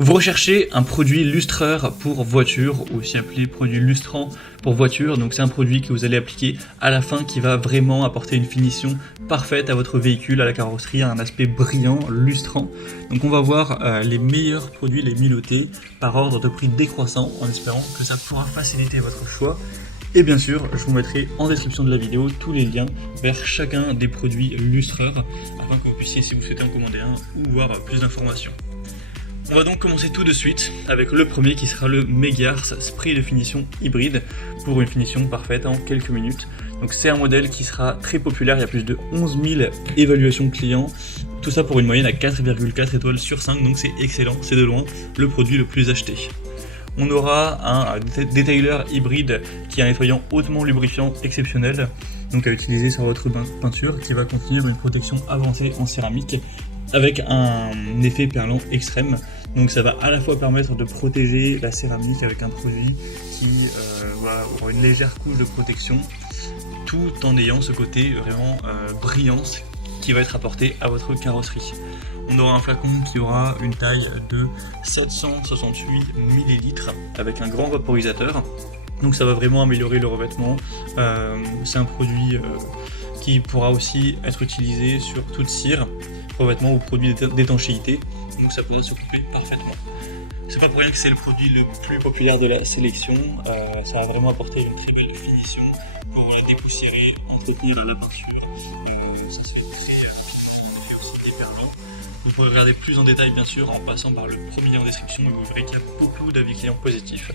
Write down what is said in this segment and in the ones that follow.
Vous recherchez un produit lustreur pour voiture, ou aussi appelé produit lustrant pour voiture. Donc c'est un produit que vous allez appliquer à la fin qui va vraiment apporter une finition parfaite à votre véhicule, à la carrosserie, à un aspect brillant, lustrant. Donc on va voir les meilleurs produits, les milotés, par ordre de prix décroissant, en espérant que ça pourra faciliter votre choix. Et bien sûr, je vous mettrai en description de la vidéo tous les liens vers chacun des produits lustreurs, afin que vous puissiez, si vous souhaitez en commander un, ou voir plus d'informations. On va donc commencer tout de suite avec le premier qui sera le Megars Spray de finition hybride pour une finition parfaite en quelques minutes. Donc c'est un modèle qui sera très populaire, il y a plus de 11 000 évaluations clients, tout ça pour une moyenne à 4,4 étoiles sur 5, donc c'est excellent, c'est de loin le produit le plus acheté. On aura un détailer hybride qui est un nettoyant hautement lubrifiant exceptionnel, donc à utiliser sur votre peinture, qui va contenir une protection avancée en céramique avec un effet perlant extrême. Donc ça va à la fois permettre de protéger la céramique avec un produit qui va avoir une légère couche de protection, tout en ayant ce côté vraiment brillant qui va être apporté à votre carrosserie. On aura un flacon qui aura une taille de 768 ml avec un grand vaporisateur. Donc ça va vraiment améliorer le revêtement. C'est un produit qui pourra aussi être utilisé sur toute cire, revêtement ou produit d'étanchéité, donc ça pourra se couper parfaitement. C'est pas pour rien que c'est le produit le plus populaire de la sélection. Ça va vraiment apporter une très belle finition pour la dépoussiérer, entretenir la peinture. Ça se fait très rapidement, on fait aussi déperlant. Vous pourrez regarder plus en détail bien sûr en passant par le premier lien en description, et vous verrez qu'il y a beaucoup d'avis clients positifs.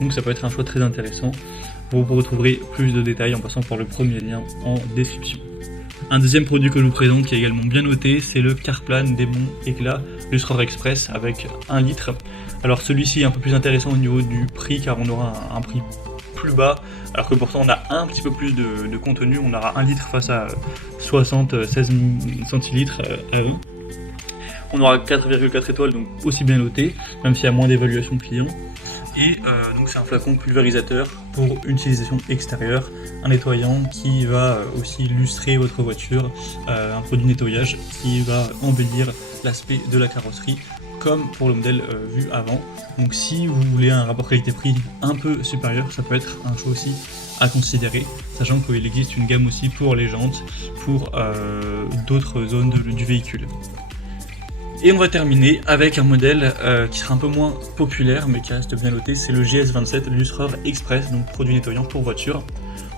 Donc ça peut être un choix très intéressant. Vous retrouverez plus de détails en passant par le premier lien en description. Un deuxième produit que je vous présente qui est également bien noté, c'est le Carplan Démon Éclat Lustreur Express avec 1 litre. Alors celui-ci est un peu plus intéressant au niveau du prix, car on aura un prix plus bas, alors que pourtant on a un petit peu plus de contenu. On aura 1 litre face à 76 centilitres. On aura 4,4 étoiles, donc aussi bien noté, même s'il y a moins d'évaluation client. Et donc c'est un flacon pulvérisateur pour une utilisation extérieure, un nettoyant qui va aussi lustrer votre voiture, un produit de nettoyage qui va embellir l'aspect de la carrosserie, comme pour le modèle vu avant. Donc si vous voulez un rapport qualité-prix un peu supérieur, ça peut être un choix aussi à considérer, sachant qu'il existe une gamme aussi pour les jantes, pour d'autres zones du véhicule. Et on va terminer avec un modèle qui sera un peu moins populaire mais qui reste bien noté, c'est le GS27 Lustreur Express, donc produit nettoyant pour voiture.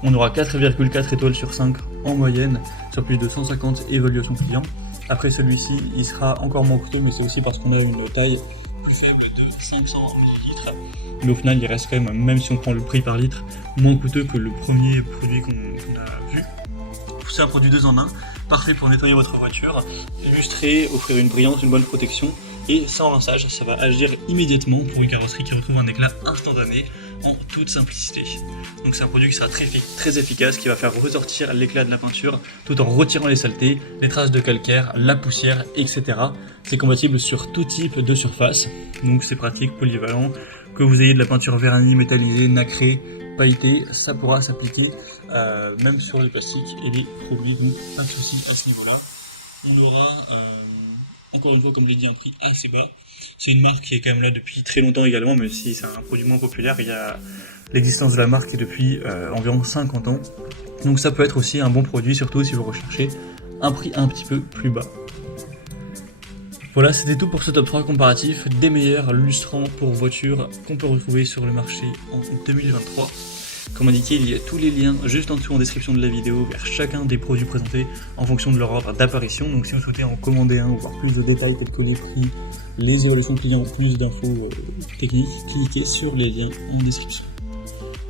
On aura 4,4 étoiles sur 5 en moyenne sur plus de 150 évaluations clients. Après celui-ci il sera encore moins coûteux, mais c'est aussi parce qu'on a une taille plus faible de 500 ml. Mais au final il reste quand même si on prend le prix par litre, moins coûteux que le premier produit qu'on a vu. C'est un produit 2 en 1, parfait pour nettoyer votre voiture, illustrer, offrir une brillance, une bonne protection, et sans rinçage, ça va agir immédiatement pour une carrosserie qui retrouve un éclat instantané en toute simplicité. Donc c'est un produit qui sera très efficace, qui va faire ressortir l'éclat de la peinture tout en retirant les saletés, les traces de calcaire, la poussière, etc. C'est compatible sur tout type de surface, donc c'est pratique, polyvalent. Que vous ayez de la peinture vernie, métallisée, nacrée, pailletée, ça pourra s'appliquer même sur les plastiques et les produits, donc pas de soucis à ce niveau-là. On aura encore une fois, comme je l'ai dit, un prix assez bas. C'est une marque qui est quand même là depuis très longtemps également, mais si c'est un produit moins populaire, il y a l'existence de la marque qui est depuis environ 50 ans. Donc ça peut être aussi un bon produit, surtout si vous recherchez un prix un petit peu plus bas. Voilà, c'était tout pour ce top 3 comparatif des meilleurs lustrants pour voiture qu'on peut retrouver sur le marché en 2023. Comme indiqué, il y a tous les liens juste en dessous en description de la vidéo vers chacun des produits présentés en fonction de leur ordre d'apparition. Donc si vous souhaitez en commander un ou voir plus de détails tels que les prix, les évaluations clients, plus d'infos techniques, cliquez sur les liens en description.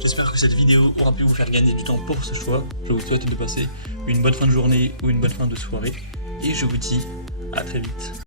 J'espère que cette vidéo aura pu vous faire gagner du temps pour ce choix. Je vous souhaite de passer une bonne fin de journée ou une bonne fin de soirée. Et je vous dis à très vite.